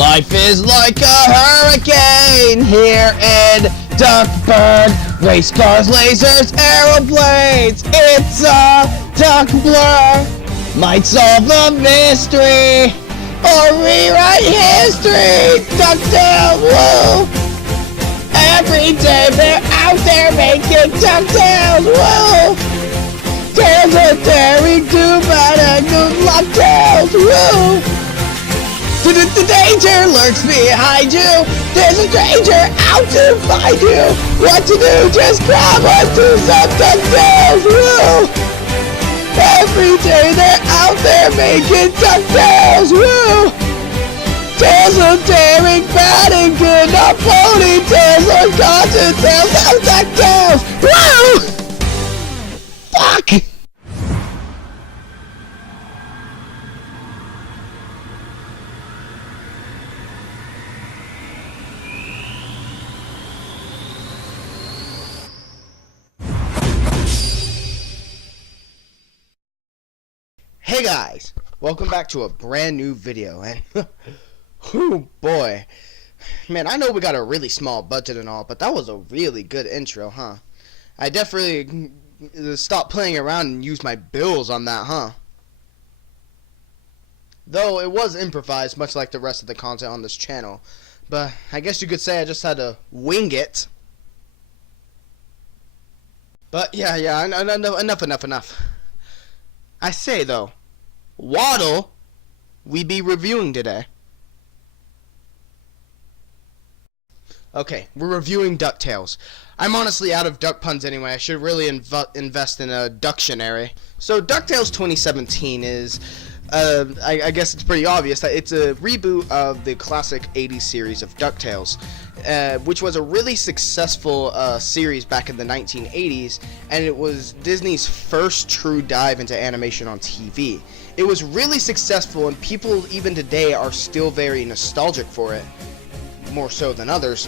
Life is like a hurricane here in Duckburg. Race cars, lasers, aeroplanes. It's a duck blur. Might solve the mystery or rewrite history. DuckTales, woo! Every day they're out there making DuckTales, woo! Tales are daring to bad and good luck tales, woo! The danger lurks behind you. There's a stranger out to find you. What to do? Just grab onto some DuckTales, woo! Every day they're out there making DuckTales, woo! Tales of daring, bad and good, not ponytails or cotton tails, no DuckTales, woo! Fuck! Hey guys, welcome back to a brand new video, and oh boy, man, I know we got a really small budget and all, but that was a really good intro, huh? I definitely stopped playing around and used my bills on that, huh? Though it was improvised, much like the rest of the content on this channel, but I guess you could say I just had to wing it. But yeah, enough. I say though, what'll we be reviewing today? Okay, we're reviewing DuckTales. I'm honestly out of duck puns anyway. I should really invest in a Ducktionary. So DuckTales 2017 is, I guess it's pretty obvious that it's a reboot of the classic 80s series of DuckTales, which was a really successful series back in the 1980s, and it was Disney's first true dive into animation on TV. It was really successful, and people even today are still very nostalgic for it, more so than others.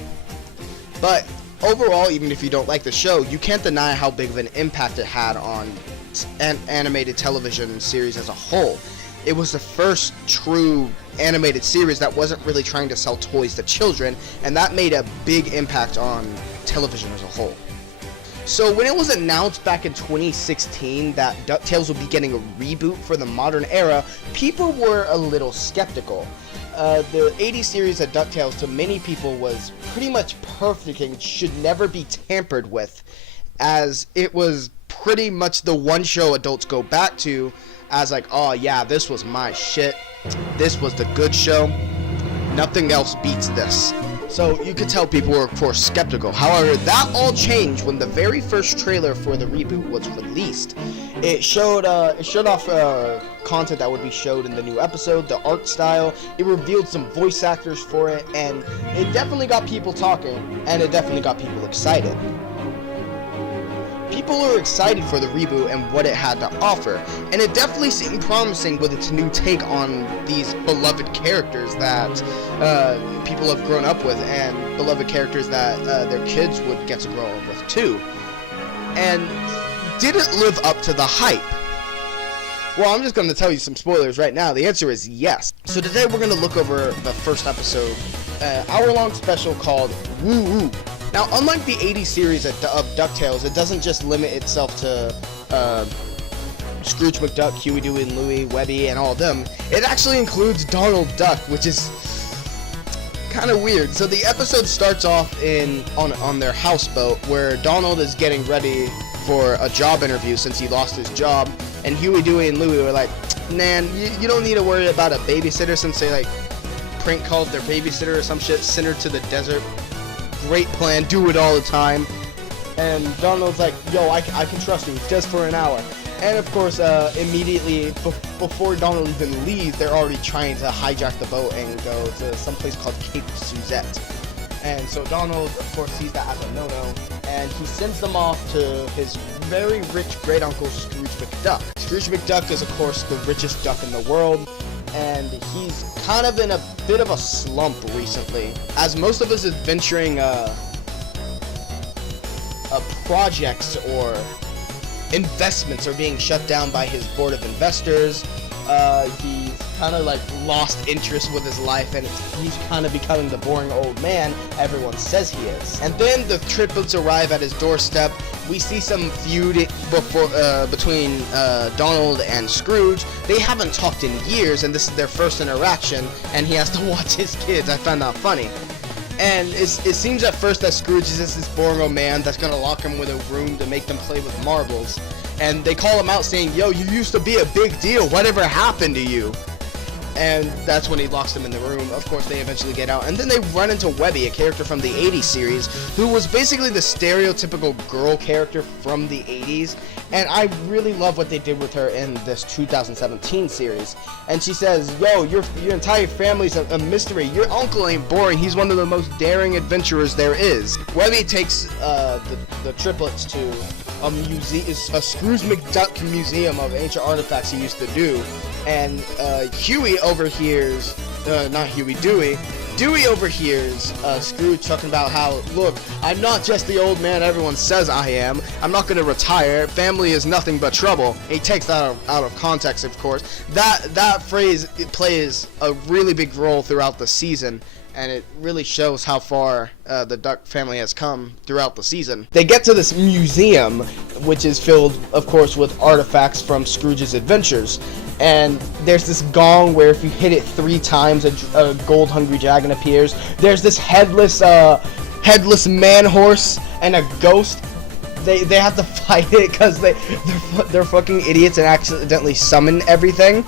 But overall, even if you don't like the show, you can't deny how big of an impact it had on animated television series as a whole. It was the first true animated series that wasn't really trying to sell toys to children, and that made a big impact on television as a whole. So when it was announced back in 2016 that DuckTales would be getting a reboot for the modern era, people were a little skeptical. The 80s series of DuckTales to many people was pretty much perfect and should never be tampered with, as it was pretty much the one show adults go back to as like, oh yeah, this was my shit, this was the good show, nothing else beats this. So you could tell people were of course skeptical. However, that all changed when the very first trailer for the reboot was released. It showed off content that would be showed in the new episode, the art style. It revealed some voice actors for it, and it definitely got people talking, and it definitely got people excited. People were excited for the reboot and what it had to offer, and it definitely seemed promising with its new take on these beloved characters that people have grown up with, and beloved characters that their kids would get to grow up with too. And did it live up to the hype? Well, I'm just going to tell you some spoilers right now. The answer is yes. So today we're going to look over the first episode, hour-long special called Woo Woo. Now, unlike the 80s series of DuckTales, it doesn't just limit itself to Scrooge McDuck, Huey, Dewey, and Louie, Webby, and all of them. It actually includes Donald Duck, which is kind of weird. So the episode starts off on their houseboat, where Donald is getting ready for a job interview since he lost his job, and Huey, Dewey, and Louie were like, man, you don't need to worry about a babysitter, since they like prank called their babysitter or some shit, sent her to the desert. Great plan, do it all the time. And Donald's like, yo, I can trust you, just for an hour. And of course, immediately before Donald even leaves, they're already trying to hijack the boat and go to some place called Cape Suzette. And so Donald, of course, sees that as a no-no, and he sends them off to his very rich great-uncle Scrooge McDuck. Scrooge McDuck is, of course, the richest duck in the world, and he's kind of in a bit of a slump recently, as most of his adventuring projects or investments are being shut down by his board of investors. He's kind of like lost interest with his life, and he's kind of becoming the boring old man everyone says he is. And then the triplets arrive at his doorstep. We see some feud between Donald and Scrooge. They haven't talked in years, and this is their first interaction, and he has to watch his kids. I found that funny. And it seems at first that Scrooge is just this boring old man that's gonna lock him with a room to make them play with marbles. And they call him out saying, yo, you used to be a big deal. Whatever happened to you? And that's when he locks them in the room. Of course, they eventually get out. And then they run into Webby, a character from the 80s series, who was basically the stereotypical girl character from the 80s. And I really love what they did with her in this 2017 series. And she says, yo, your entire family's a mystery. Your uncle ain't boring. He's one of the most daring adventurers there is. Webby takes the triplets to a Scrooge McDuck museum of ancient artifacts he used to do. And Huey overhears, not Huey, Dewey. Dewey overhears Scrooge talking about how, look, I'm not just the old man everyone says I am. I'm not going to retire. Family is nothing but trouble. He takes that out of context, of course. That phrase plays a really big role throughout the season, and it really shows how far the Duck family has come throughout the season. They get to this museum, which is filled, of course, with artifacts from Scrooge's adventures. And there's this gong where if you hit it 3 times, a gold-hungry dragon appears. There's this headless man horse and a ghost. They have to fight it because they're fucking idiots and accidentally summon everything.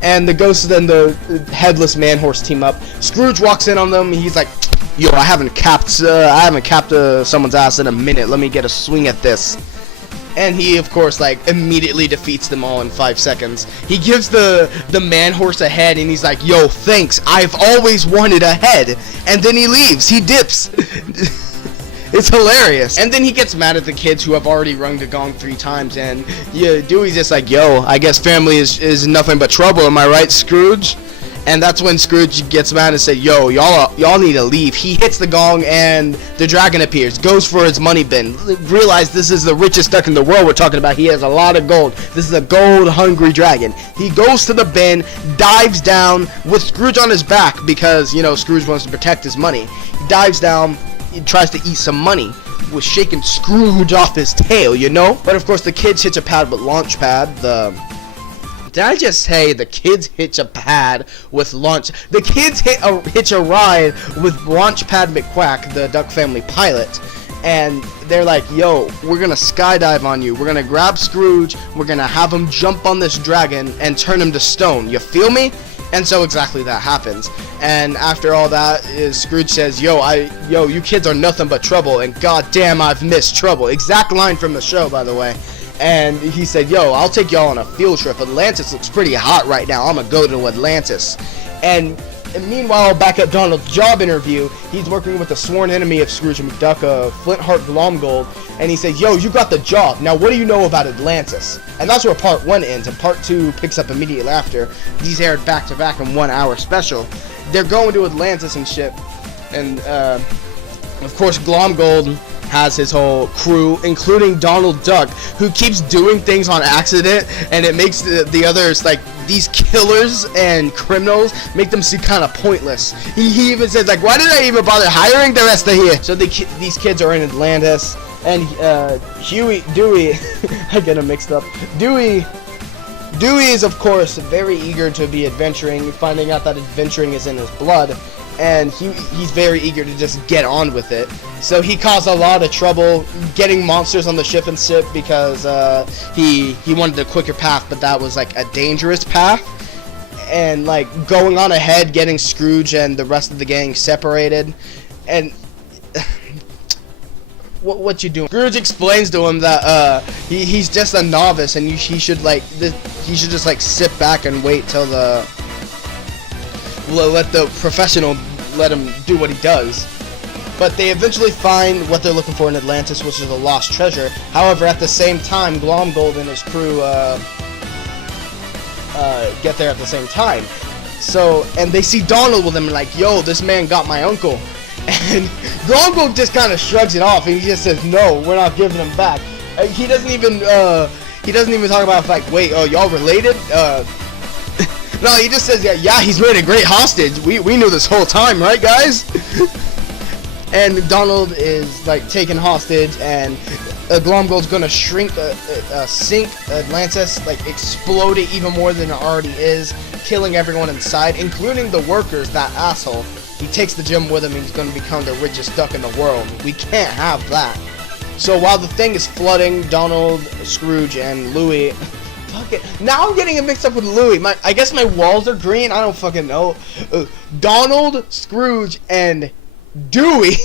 And the ghost and the headless man horse team up. Scrooge walks in on them. He's like, "Yo, I haven't capped someone's ass in a minute. Let me get a swing at this." And he, of course, like, immediately defeats them all in 5 seconds. He gives the man horse a head, and he's like, "Yo, thanks. I've always wanted a head." And then he leaves. He dips. It's hilarious. And then he gets mad at the kids who have already rung the gong 3 times, and yeah, Dewey's just like, "Yo, I guess family is nothing but trouble. Am I right, Scrooge?" And that's when Scrooge gets mad and says, "Yo, y'all need to leave." He hits the gong and the dragon appears, goes for his money bin. Realize this is the richest duck in the world we're talking about. He has a lot of gold. This is a gold-hungry dragon. He goes to the bin, dives down with Scrooge on his back because, you know, Scrooge wants to protect his money. He dives down, he tries to eat some money. Was shaking Scrooge off his tail, you know? But of course the kids hitch a pad with Launchpad, Did I just say the kids hitch a pad with launch? The kids hitch a ride with Launchpad McQuack, the Duck Family pilot, and they're like, "Yo, we're gonna skydive on you. We're gonna grab Scrooge. We're gonna have him jump on this dragon and turn him to stone. You feel me?" And so exactly that happens. And after all that, Scrooge says, yo, you kids are nothing but trouble, and goddamn, I've missed trouble. Exact line from the show, by the way. And he said, "Yo, I'll take y'all on a field trip. Atlantis looks pretty hot right now. I'm gonna go to Atlantis." And meanwhile, back at Donald's job interview, he's working with a sworn enemy of Scrooge McDuck, Flintheart Glomgold, and he says, "Yo, you got the job. Now, what do you know about Atlantis?" And that's where part 1 ends, and part 2 picks up immediately after. These aired back-to-back in 1-hour special. They're going to Atlantis and shit, and, of course, Glomgold has his whole crew, including Donald Duck, who keeps doing things on accident, and it makes the others, like, these killers and criminals, make them seem kind of pointless. He even says, like, "Why did I even bother hiring the rest of here?" So these kids are in Atlantis, and Dewey, I get them mixed up. Dewey is, of course, very eager to be adventuring, finding out that adventuring is in his blood. And he's very eager to just get on with it. So he caused a lot of trouble getting monsters on the ship and ship because he wanted a quicker path, but that was like a dangerous path. And like going on ahead, getting Scrooge and the rest of the gang separated. And what you doing? Scrooge explains to him that he's just a novice and he should just like sit back and wait till let the professional let him do what he does. But they eventually find what they're looking for in Atlantis, which is a lost treasure. However, at the same time, Glomgold and his crew get there at the same time. So, and they see Donald with him and like, "Yo, this man got my uncle." And Glomgold just kind of shrugs it off and he just says, "No, we're not giving him back." He doesn't even talk about like, "Wait, y'all related?" No, he just says, yeah, he's made a great hostage. We knew this whole time, right, guys? And Donald is like taken hostage, and Glomgold's gonna sink Atlantis, like explode it even more than it already is, killing everyone inside, including the workers. That asshole. He takes the gem with him, and he's gonna become the richest duck in the world. We can't have that. So while the thing is flooding, Donald, Scrooge, and Louie. Fuck it. Now I'm getting it mixed up with Louie. I guess my walls are green. I don't fucking know. Donald, Scrooge, and Dewey.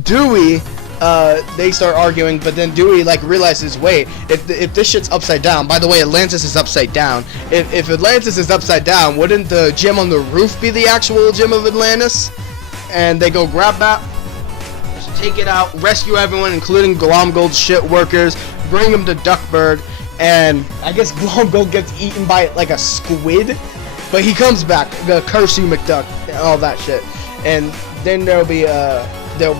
They start arguing, but then Dewey like realizes, wait, if this shit's upside down. By the way, Atlantis is upside down. If Atlantis is upside down, wouldn't the gem on the roof be the actual gem of Atlantis? And they go grab that, take it out, rescue everyone, including Glomgold's shit workers, bring them to Duckburg, and I guess Glomgold gets eaten by like a squid, but he comes back, curse you McDuck, and all that shit, and then there'll be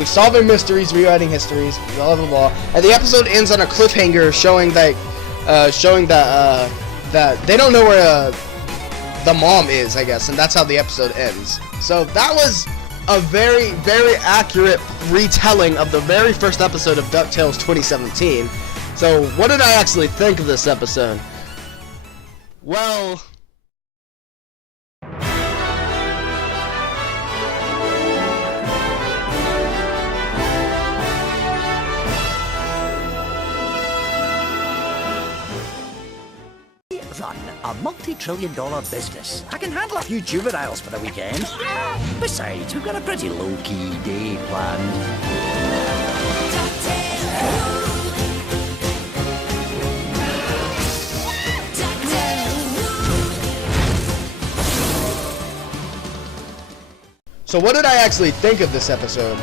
solving mysteries, rewriting histories, blah blah blah, and the episode ends on a cliffhanger showing that they don't know where the mom is, I guess, and that's how the episode ends. So that was a very, very accurate retelling of the very first episode of DuckTales 2017. So, what did I actually think of this episode? Well, run a multi-trillion-dollar business. I can handle a few juveniles for the weekend. Besides, we've got a pretty low-key day planned. so what did I actually think of this episode?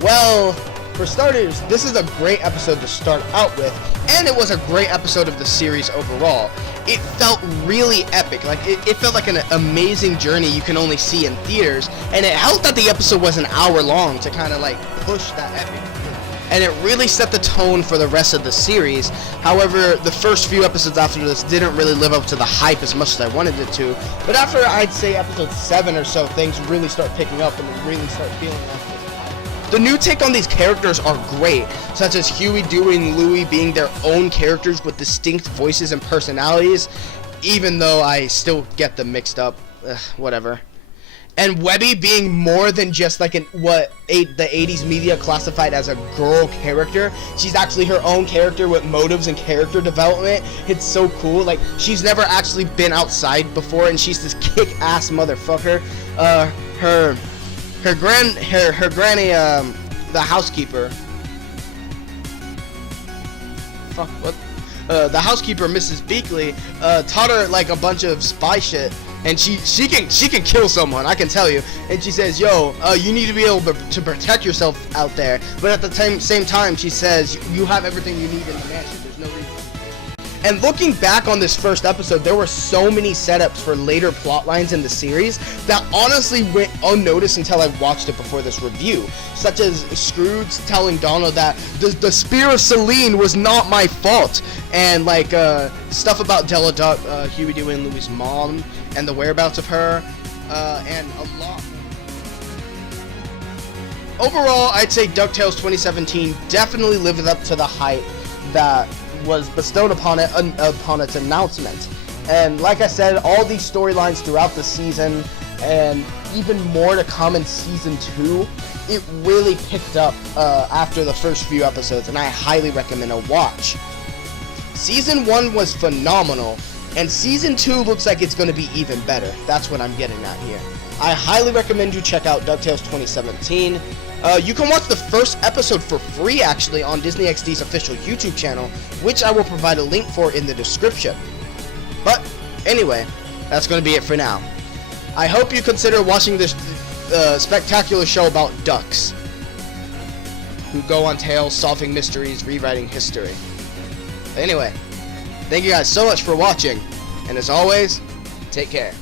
Well, for starters, this is a great episode to start out with, and it was a great episode of the series overall. It felt really epic, like it felt like an amazing journey you can only see in theaters, and it helped that the episode was an hour long to kind of like push that epic. And it really set the tone for the rest of the series. However, the first few episodes after this didn't really live up to the hype as much as I wanted it to. But after, I'd say, episode 7 or so, things really start picking up and really start feeling like it. The new take on these characters are great, such as Huey, Dewey, and Louie being their own characters with distinct voices and personalities, even though I still get them mixed up. Whatever. And Webby being more than just like the 80s media classified as a girl character. She's actually her own character with motives and character development. It's so cool. Like, she's never actually been outside before, and she's this kick-ass motherfucker. Her granny, the housekeeper. Fuck, what? The housekeeper, Mrs. Beakley, taught her like a bunch of spy shit. And she can kill someone, I can tell you. And she says, yo, you need to be able to protect yourself out there. But at the same time, she says, you have everything you need in the mansion. There's no reason. And looking back on this first episode, there were so many setups for later plot lines in the series that honestly went unnoticed until I watched it before this review. Such as Scrooge telling Donald that the spear of Celine was not my fault. And like stuff about Della Duck, Huey, Dewey, and Louie's mom, and the whereabouts of her, and a lot. Overall, I'd say DuckTales 2017 definitely lived up to the hype that was bestowed upon it upon its announcement. And like I said, all these storylines throughout the season, and even more to come in season 2, it really picked up after the first few episodes, and I highly recommend a watch. Season 1 was phenomenal, and season 2 looks like it's going to be even better. That's what I'm getting at here. I highly recommend you check out DuckTales 2017. You can watch the first episode for free, actually, on Disney XD's official YouTube channel, which I will provide a link for in the description. But, anyway, that's going to be it for now. I hope you consider watching this spectacular show about ducks who go on tales, solving mysteries, rewriting history. Anyway, thank you guys so much for watching, and as always, take care.